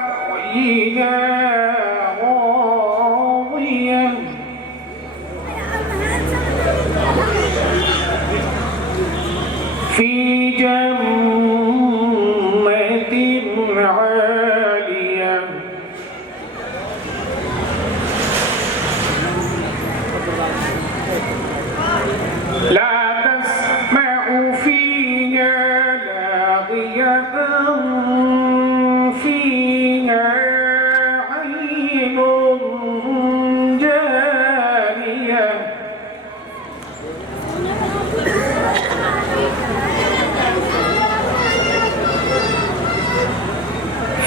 لسعيها راضية في جنة عالية لا تسمع فيها لاغية فيها عين جارية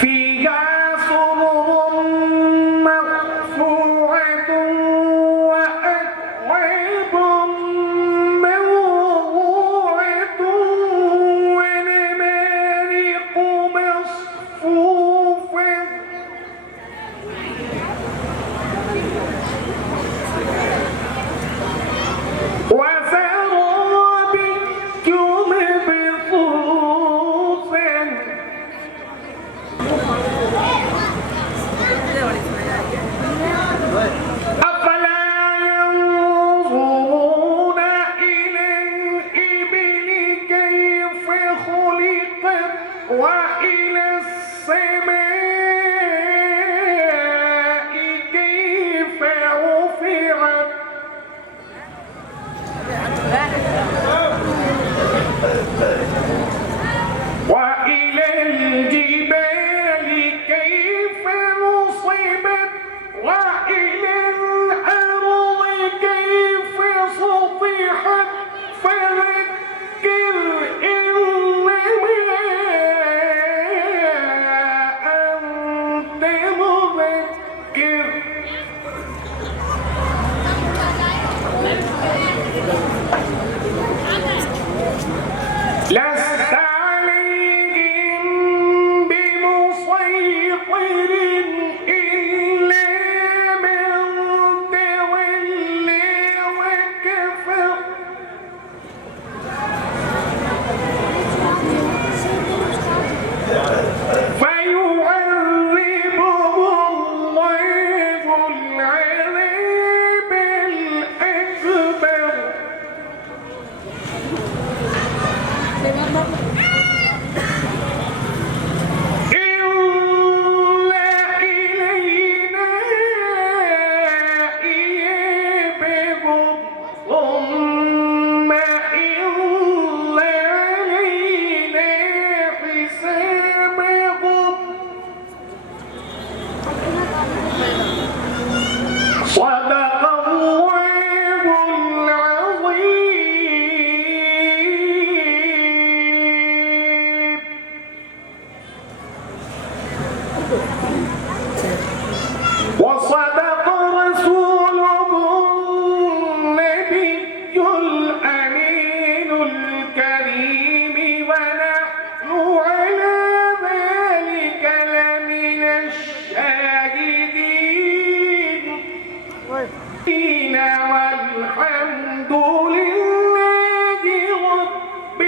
فيها سرر مرفوعة وأكواب موضوعة ونمارق مصفوفة وزرابي مبثوثة أفلا ينظرون إلى الإبل كيف خلقت وإلى السماء كيف رفعت وإلى الجبال كيف نصبت وإلى الأرض كيف سطحت فذكر إنما أنت مذكر لست عليهم بمسيطر إلا من تولى وكفر فيعذبه الله العذاب الأكبر إن إلينا إيابهم ثم إن علينا حسابهم صدق الله العظيم وصدق رسوله النبي الأمين الكريم ونحن على ذلك لمن الشاهدين والحمد لله رب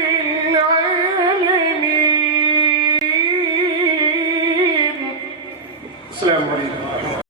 العالمين. السلام عليكم.